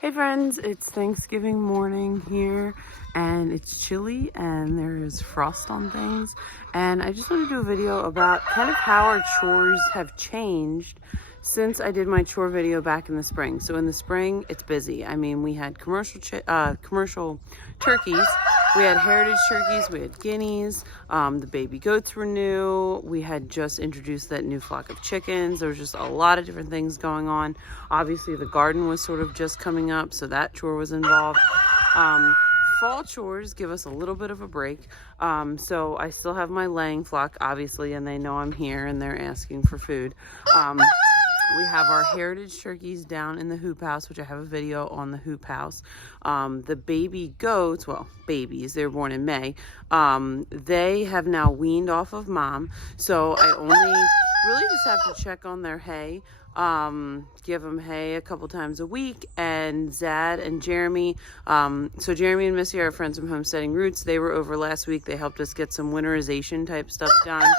Hey friends, it's Thanksgiving morning here and it's chilly and there's frost on things, and I just want to do a video about kind of how our chores have changed since I did my chore video back in the spring. So in the spring, it's busy. I mean, we had commercial turkeys, we had heritage turkeys, we had guineas, the baby goats were new, we had just introduced that new flock of chickens. There was just a lot of different things going on. Obviously the garden was sort of just coming up, so that chore was involved. Fall chores give us a little bit of a break. So I still have my laying flock, obviously, and they know I'm here and they're asking for food. We have our heritage turkeys down in the hoop house, which I have a video on the hoop house. The baby goats, well, babies, they were born in May. They have now weaned off of mom. So I only really just have to check on their hay. Give them hay a couple times a week. And Zad and Jeremy, so Jeremy and Missy are friends from Homesteading Roots. They were over last week. They helped us get some winterization type stuff done.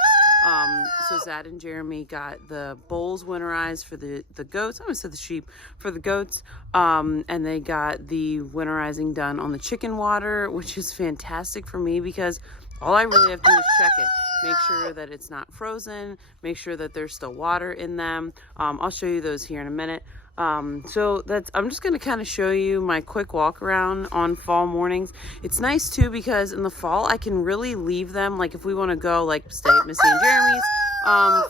So Zad and Jeremy got the bowls winterized for the goats. I almost said the sheep, for the goats. And they got the winterizing done on the chicken water, which is fantastic for me because all I really have to do is check it. Make sure that it's not frozen. Make sure that there's still water in them. I'll show you those here in a minute. So I'm just going to kind of show you my quick walk around on fall mornings. It's nice too because in the fall I can really leave them, like if we want to go like stay at Missy and Jeremy's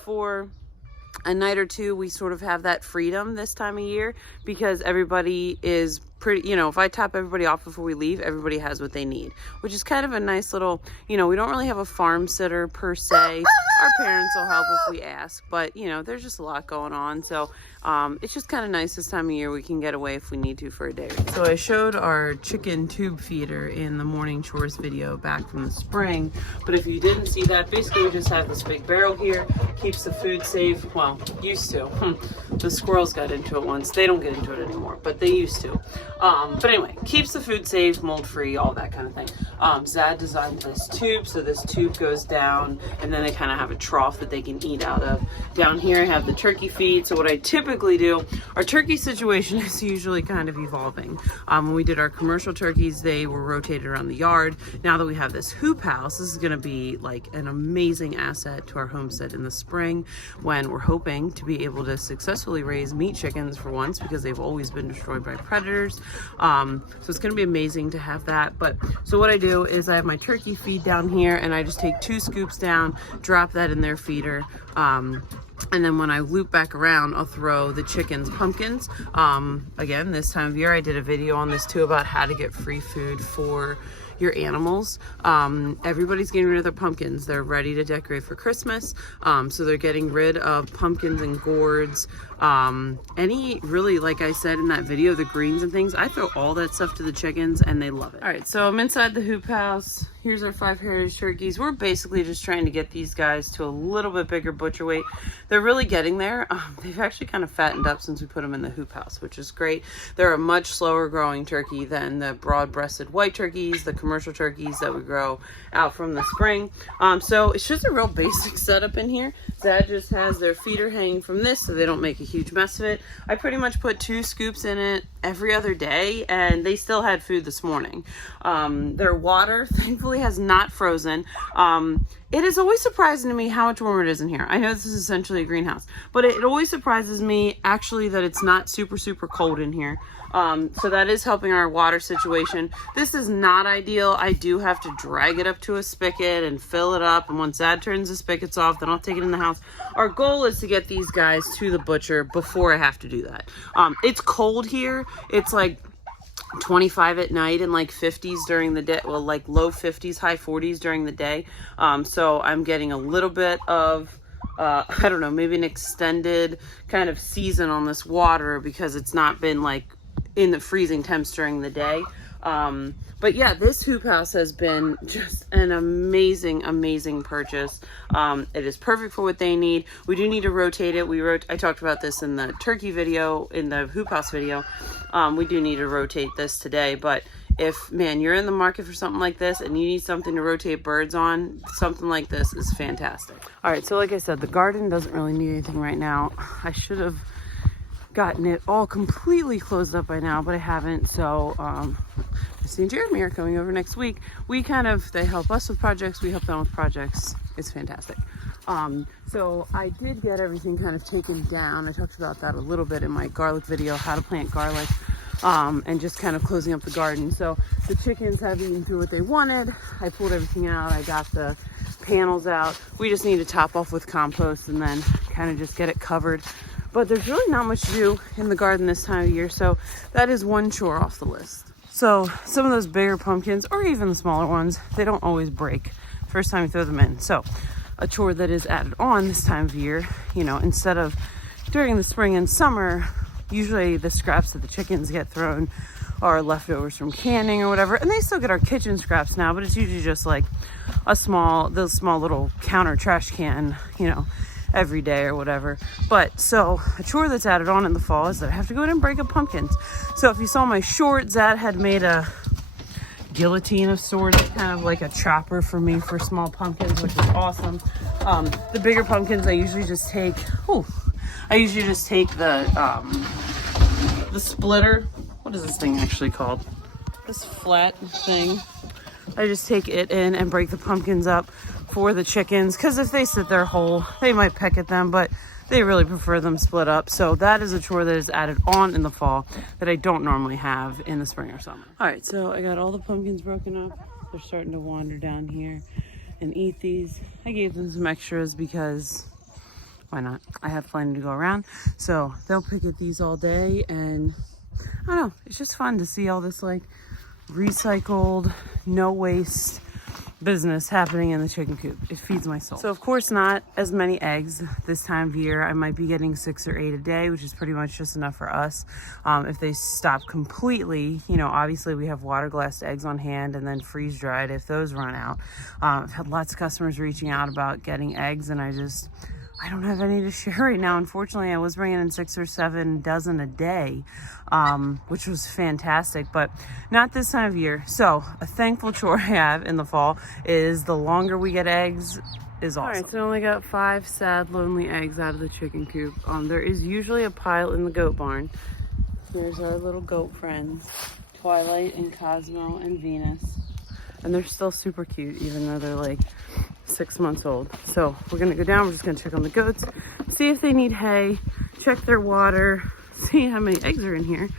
for a night or two, we sort of have that freedom this time of year because everybody is pretty, you know, if I top everybody off before we leave, everybody has what they need, which is kind of a nice little, you know, we don't really have a farm sitter per se. Our parents will help if we ask, but you know, there's just a lot going on. So it's just kind of nice this time of year. We can get away if we need to for a day. So I showed our chicken tube feeder in the morning chores video back from the spring, but if you didn't see that, basically we just have this big barrel here, keeps the food safe. Well, used to. The squirrels got into it once. They don't get into it anymore, but they used to. But anyway, keeps the food safe, mold free, all that kind of thing. Zad designed this tube, so this tube goes down and then they kind of have a trough that they can eat out of. Down here I have the turkey feed. So what I typically do, our turkey situation is usually kind of evolving. When we did our commercial turkeys, they were rotated around the yard. Now that we have this hoop house, this is going to be like an amazing asset to our homestead in the spring when we're hoping to be able to successfully raise meat chickens for once because they've always been destroyed by predators. So it's going to be amazing to have that. But so what I do is I have my turkey feed down here and I just take 2 scoops down, drop that in their feeder. And then when I loop back around, I'll throw the chickens pumpkins. Again, this time of year, I did a video on this too about how to get free food for your animals. Everybody's getting rid of their pumpkins. They're ready to decorate for Christmas. So they're getting rid of pumpkins and gourds. Any really, like I said in that video, the greens and things, I throw all that stuff to the chickens and they love it. All right, so I'm inside the hoop house. Here's our 5 heritage turkeys. We're basically just trying to get these guys to a little bit bigger butcher weight. They're really getting there. They've actually kind of fattened up since we put them in the hoop house, which is great. They're a much slower growing turkey than the broad-breasted white turkeys, the commercial turkeys that we grow out from the spring. So it's just a real basic setup in here. Zad just has their feeder hanging from this so they don't make a huge mess of it. I pretty much put 2 scoops in it every other day and they still had food this morning. Their water thankfully has not frozen. It is always surprising to me how much warmer it is in here. I know this is essentially a greenhouse, but it always surprises me actually that it's not super cold in here. So that is helping our water situation. This is not ideal. I do have to drag it up to a spigot and fill it up, and once Zad turns the spigots off, then I'll take it in the house. Our goal is to get these guys to the butcher before I have to do that. It's cold here. It's like 25 at night and like 50s during the day, well, like low 50s, high 40s during the day. So I'm getting a little bit of I don't know, maybe an extended kind of season on this water because it's not been like in the freezing temps during the day. But yeah, this hoop house has been just an amazing purchase. It is perfect for what they need. We do need to rotate it. I talked about this in the turkey video, in the hoop house video. We do need to rotate this today, but if, man, you're in the market for something like this and you need something to rotate birds on, something like this is fantastic. All right, so like I said, the garden doesn't really need anything right now. I should have gotten it all completely closed up by now, but I haven't. So Misty and Jeremy are coming over next week. They help us with projects, we help them with projects. It's fantastic. So I did get everything kind of taken down. I talked about that a little bit in my garlic video, how to plant garlic, and just kind of closing up the garden. So the chickens have eaten through what they wanted. I pulled everything out. I got the panels out. We just need to top off with compost and then kind of just get it covered. But there's really not much to do in the garden this time of year. So that is one chore off the list. So some of those bigger pumpkins, or even the smaller ones, they don't always break first time you throw them in. So a chore that is added on this time of year, you know, instead of during the spring and summer, usually the scraps that the chickens get thrown are leftovers from canning or whatever. And they still get our kitchen scraps now, but it's usually just like those small little counter trash can, you know, every day or whatever. But so a chore that's added on in the fall is that I have to go in and break up pumpkins. So if you saw my short, Zad had made a guillotine of sorts, kind of like a chopper for me for small pumpkins, which is awesome. The bigger pumpkins, I usually just take the splitter. What is this thing actually called? This flat thing. I just take it in and break the pumpkins up for the chickens, because if they sit there whole, they might peck at them, but they really prefer them split up. So that is a chore that is added on in the fall that I don't normally have in the spring or summer. All right, so I got all the pumpkins broken up. They're starting to wander down here and eat these. I gave them some extras because why not? I have plenty to go around. So they'll pick at these all day, and I don't know, it's just fun to see all this like recycled, no waste business happening in the chicken coop. It feeds my soul. So of course not as many eggs this time of year. I might be getting 6 or 8 a day, which is pretty much just enough for us. If they stop completely, you know, obviously we have water glassed eggs on hand and then freeze dried if those run out. I've had lots of customers reaching out about getting eggs, and I don't have any to share right now. Unfortunately, I was bringing in 6 or 7 dozen a day, which was fantastic, but not this time of year. So a thankful chore I have in the fall is the longer we get eggs is awesome. All right, so I only got 5 sad, lonely eggs out of the chicken coop. There is usually a pile in the goat barn. There's our little goat friends, Twilight and Cosmo and Venus. And they're still super cute, even though they're like 6 months old. So we're gonna go down, we're just gonna check on the goats, see if they need hay, check their water, see how many eggs are in here.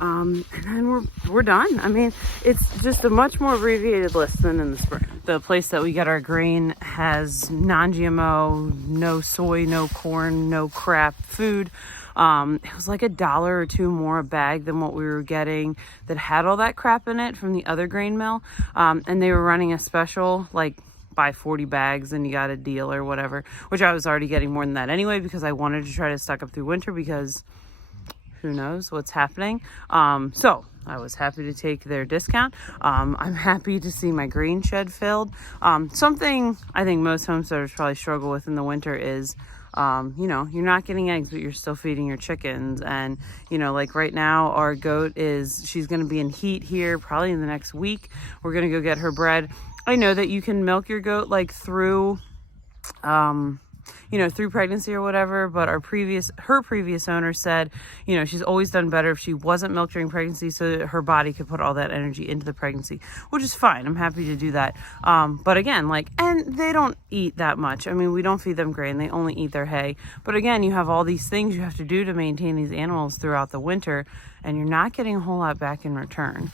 And then we're done. I mean, it's just a much more abbreviated list than in the spring. The place that we get our grain has non-GMO, no soy, no corn, no crap food. It was like $1 or $2 more a bag than what we were getting that had all that crap in it from the other grain mill. And they were running a special, like buy 40 bags and you got a deal or whatever, which I was already getting more than that anyway, because I wanted to try to stock up through winter, because who knows what's happening. So I was happy to take their discount. I'm happy to see my grain shed filled. Something I think most homesteaders probably struggle with in the winter is, you know, you're not getting eggs, but you're still feeding your chickens. And, you know, like right now, our goat she's going to be in heat here probably in the next week. We're going to go get her bred. I know that you can milk your goat like through, you know, through pregnancy or whatever, but her previous owner said, you know, she's always done better if she wasn't milked during pregnancy, so that her body could put all that energy into the pregnancy, which is fine. I'm happy to do that. But again, like, and they don't eat that much. I mean, we don't feed them grain. They only eat their hay. But again, you have all these things you have to do to maintain these animals throughout the winter, and you're not getting a whole lot back in return.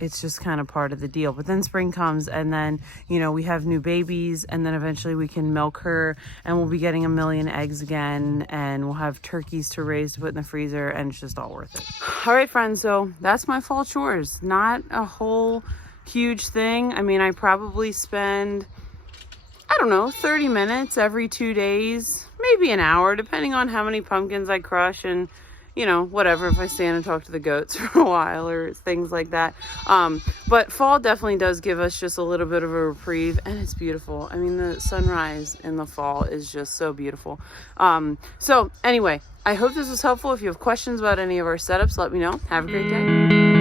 It's just kind of part of the deal. But then spring comes, and then, you know, we have new babies, and then eventually we can milk her, and we'll be getting 1 million eggs again, and we'll have turkeys to raise to put in the freezer, and it's just all worth it. All right, friends, so that's my fall chores. Not a whole huge thing. I mean, I probably spend, I don't know, 30 minutes every 2 days, maybe an hour, depending on how many pumpkins I crush and, you know, whatever, if I stand and talk to the goats for a while or things like that. But fall definitely does give us just a little bit of a reprieve, and it's beautiful. I mean, the sunrise in the fall is just so beautiful. So anyway, I hope this was helpful. If you have questions about any of our setups, let me know. Have a great day.